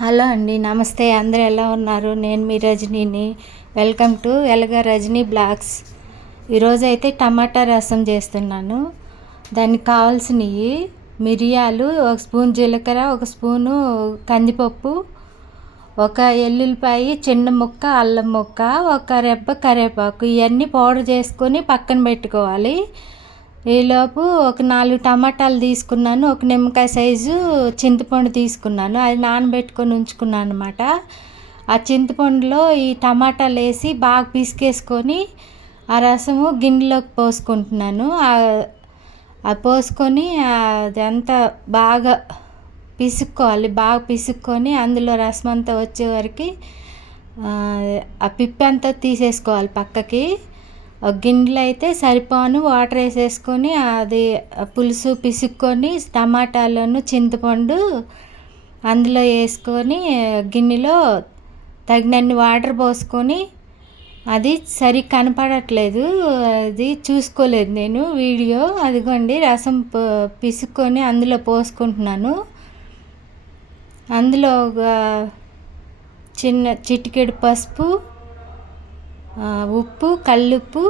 Hello అండి నమస్తే. అందరు ఎలా ఉన్నారు? నేను మీ రజనీని. వెల్కమ్ టు ఎలగ రజనీ బ్లాగ్స్. ఈరోజు అయితే టమాటా రసం చేస్తున్నాను. దానికి కావాల్సినవి మిరియాలు ఒక స్పూన్ జీలకర్ర ఒక స్పూను కందిపప్పు ఒక ఎల్లుల్లిపాయ చిన్న ముక్క అల్లం ముక్క ఒక రెబ్బ కరివేపాకు ఇవన్నీ పౌడర్ చేసుకొని పక్కన పెట్టుకోవాలి. ఈలోపు ఒక నాలుగు టమాటాలు తీసుకున్నాను ఒక నిమ్మకాయ సైజు చింతపండు తీసుకున్నాను. అది నానబెట్టుకొని ఉంచుకున్నాను అనమాట ఆ చింతపండులో ఈ టమాటాలు వేసి బాగా పిసికేసుకొని ఆ రసము గిన్నెలోకి పోసుకుంటున్నాను. ఆ పోసుకొని అదంతా బాగా పిసుక్కోవాలి. బాగా పిసుక్కొని అందులో రసం అంతా వచ్చే వరకు ఆ పిప్పి అంతా తీసేసుకోవాలి పక్కకి. గిన్నెలో అయితే సరిపోను వాటర్ వేసేసుకొని అది పులుసు పిసుక్కొని టమాటాలను చింతపండు అందులో వేసుకొని గిన్నెలో తగినన్ని వాటర్ పోసుకొని అది సరి కనపడట్లేదు అది చూసుకోలేదు నేను వీడియో. అదిగోండి రసం పిసుక్కొని అందులో పోసుకుంటున్నాను. అందులో ఒక చిన్న చిటికెడు పసుపు ఉప్పు కల్లుప్పు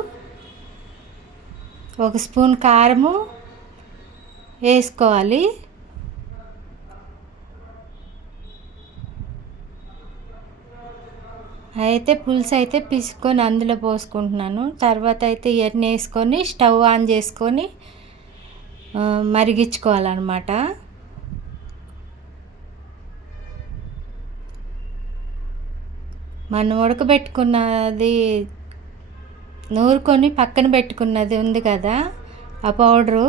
ఒక స్పూన్ కారము వేసుకోవాలి. అయితే పులుసు అయితే పిసుకొని అందులో పోసుకుంటున్నాను. తర్వాత అయితే ఇవన్నీ వేసుకొని స్టవ్ ఆన్ చేసుకొని మరిగించుకోవాలన్నమాట. మనం ఉడకబెట్టుకున్నది నూరుకొని పక్కన పెట్టుకున్నది ఉంది కదా ఆ పౌడరు.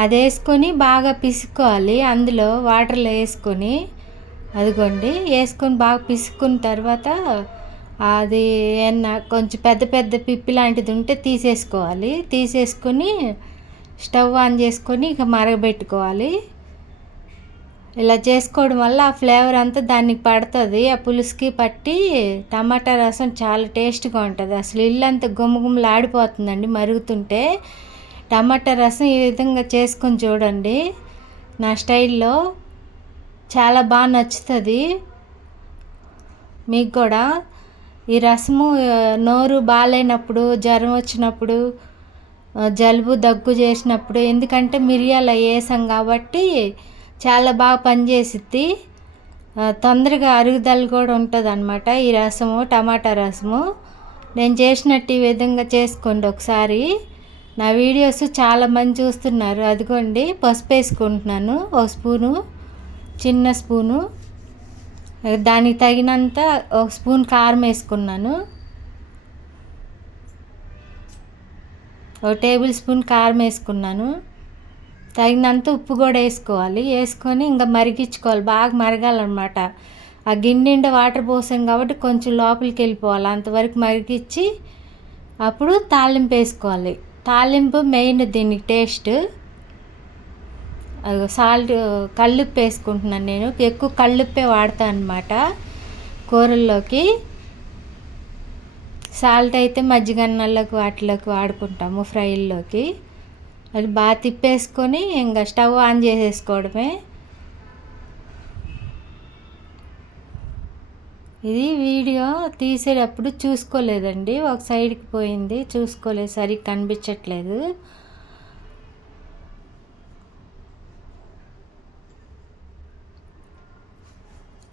అది వేసుకొని బాగా పిసుకోవాలి అందులో వాటర్లో వేసుకొని అదిగోండి వేసుకొని బాగా పిసుకున్న తర్వాత అది ఏమన్నా కొంచెం పెద్ద పెద్ద పిప్పి లాంటిది ఉంటే తీసేసుకోవాలి. తీసేసుకొని స్టవ్ ఆన్ చేసుకొని ఇక మరగబెట్టుకోవాలి. ఇలా చేసుకోవడం వల్ల ఆ ఫ్లేవర్ అంతా దానికి పడుతుంది. ఆ పులుసుకి పట్టి టమాటా రసం చాలా టేస్ట్గా ఉంటుంది. అసలు ఇల్లు అంతా గుమ్మగుమ్మలు ఆడిపోతుందండి మరుగుతుంటే. టమాటా రసం ఈ విధంగా చేసుకొని చూడండి. నా స్టైల్లో చాలా బాగా నచ్చుతుంది. మీకు కూడా ఈ రసము నోరు బాగాలేనప్పుడు జ్వరం వచ్చినప్పుడు జలుబు దగ్గు చేసినప్పుడు ఎందుకంటే మిరియాలు వేసాం కాబట్టి చాలా బాగా పనిచేసిద్ది. తొందరగా అరుగుదల కూడా ఉంటుంది అనమాట ఈ రసము టమాటా రసము. నేను చేసినట్టు ఈ విధంగా చేసుకోండి ఒకసారి. నా వీడియోస్ చాలామంది చూస్తున్నారు. అదిగోండి పసుపు వేసుకుంటున్నాను. ఒక స్పూను చిన్న స్పూను. దానికి తగినంత ఒక స్పూన్ కారం వేసుకున్నాను. ఒక టేబుల్ స్పూన్ కారం వేసుకున్నాను. తగినంత ఉప్పు కూడా వేసుకోవాలి. వేసుకొని ఇంకా మరిగించుకోవాలి. బాగా మరగాలన్నమాట. ఆ గిన్నె వాటర్ పోసాం కాబట్టి కొంచెం లోపలికి వెళ్ళిపోవాలి. అంతవరకు మరిగించి అప్పుడు తాలింపు వేసుకోవాలి. తాలింపు మెయిన్ దీనికి టేస్ట్. సాల్ట్ కళ్ళుప్పు వేసుకుంటున్నాను నేను. ఎక్కువ కళ్ళుప్పే వాడతాను అనమాట కూరల్లోకి. సాల్ట్ అయితే మజ్జిగన్నలకు వాటిలోకి వాడుకుంటాము ఫ్రైల్లోకి. అది బాగా తిప్పేసుకొని ఇంకా స్టవ్ ఆన్ చేసేసుకోవడమే. ఇది వీడియో తీసేటప్పుడు చూసుకోలేదండి ఒక సైడ్కి పోయింది చూసుకోలేదు సరిగ్గా కనిపించట్లేదు.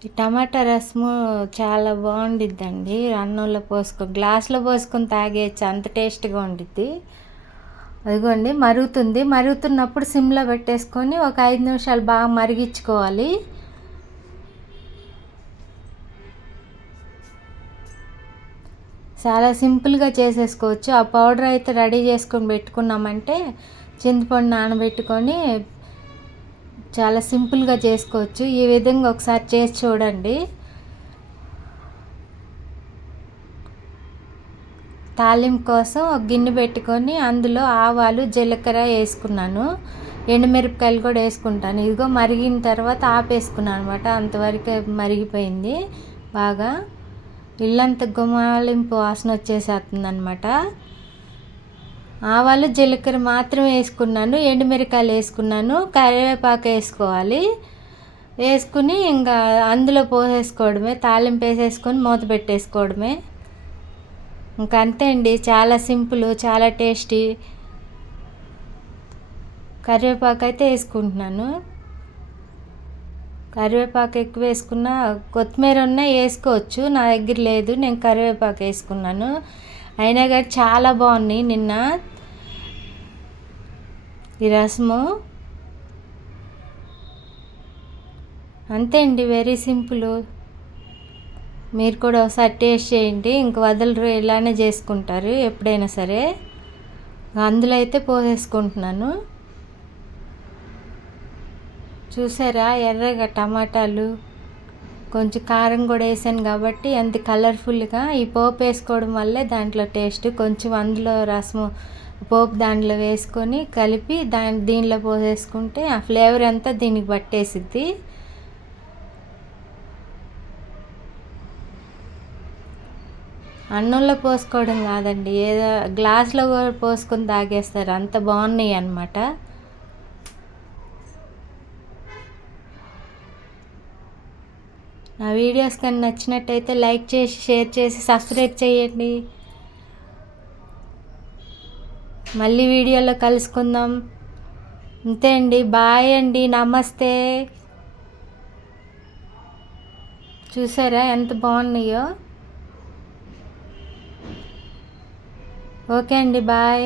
ఈ టమాటా రసము చాలా బాగుండిద్దండి అన్నంలో పోసుకో గ్లాస్లో పోసుకొని తాగేయచ్చు అంత టేస్ట్గా ఉండిద్ది. అదిగోండి మరుగుతుంది. మరుగుతున్నప్పుడు సిమ్లో పెట్టేసుకొని ఒక ఐదు నిమిషాలు బాగా మరిగించుకోవాలి. చాలా సింపుల్గా చేసేసుకోవచ్చు. ఆ పౌడర్ అయితే రెడీ చేసుకొని పెట్టుకున్నామంటే చింతపండు నానబెట్టుకొని చాలా సింపుల్గా చేసుకోవచ్చు. ఈ విధంగా ఒకసారి చేసి చూడండి. తాలింపు కోసం ఒక గిన్నె పెట్టుకొని అందులో ఆవాలు జీలకర్ర వేసుకున్నాను. ఎండుమిరపకాయలు కూడా వేసుకుంటాను. ఇదిగో మరిగిన తర్వాత ఆపేసుకున్నాను అనమాట అంతవరకు మరిగిపోయింది బాగా. ఇల్లంత గుమాలింపు వాసన వచ్చేసేస్తుంది అనమాట ఆవాలు జీలకర్ర మాత్రమే వేసుకున్నాను. ఎండుమిరకాయలు వేసుకున్నాను. కరివేపాకు వేసుకోవాలి. వేసుకుని ఇంకా అందులో పోసేసుకోవడమే తాలింపు వేసేసుకొని మూత పెట్టేసుకోవడమే. ఇంకా అంతే అండి. చాలా సింపుల్ చాలా టేస్టీ. కరివేపాకు అయితే వేసుకుంటున్నాను. కరివేపాకు ఎక్కువ వేసుకున్నా కొత్తిమీర ఉన్నా వేసుకోవచ్చు. నా దగ్గర లేదు నేను కరివేపాకు వేసుకున్నాను. అయినా కానీ చాలా బాగున్నాయి నిన్న. ఈ రసము. అంతే అండి వెరీ సింపుల్ మీరు కూడా ఒకసారి టేస్ట్ చేయండి. ఇంక వదలరు ఇలానే చేసుకుంటారు ఎప్పుడైనా సరే. అందులో అయితే పోసేసుకుంటున్నాను. చూసారా ఎర్రగా టమాటాలు కొంచెం కారం కూడా వేసాను కాబట్టి ఎంత కలర్ఫుల్గా ఈ పోపు వేసుకోవడం వల్లే దాంట్లో టేస్ట్. కొంచెం అందులో రసము పోపు దాంట్లో వేసుకొని కలిపి దాని దీనిలో పోసేసుకుంటే ఆ ఫ్లేవర్ అంతా దీనికి పట్టేసిద్ది. అన్నంలో పోసుకోవడం కాదండి. ఏదో గ్లాస్లో కూడా పోసుకొని తాగేస్తారు. అంత బాగున్నాయి అన్నమాట. నా వీడియోస్ కానీ నచ్చినట్టయితే లైక్ చేసి షేర్ చేసి సబ్స్క్రైబ్ చేయండి. మళ్ళీ వీడియోలో కలుసుకుందాం. అంతే అండి. బాయ్ అండి. నమస్తే. చూసారా ఎంత బాగున్నాయో? ఓకే అండి బాయ్.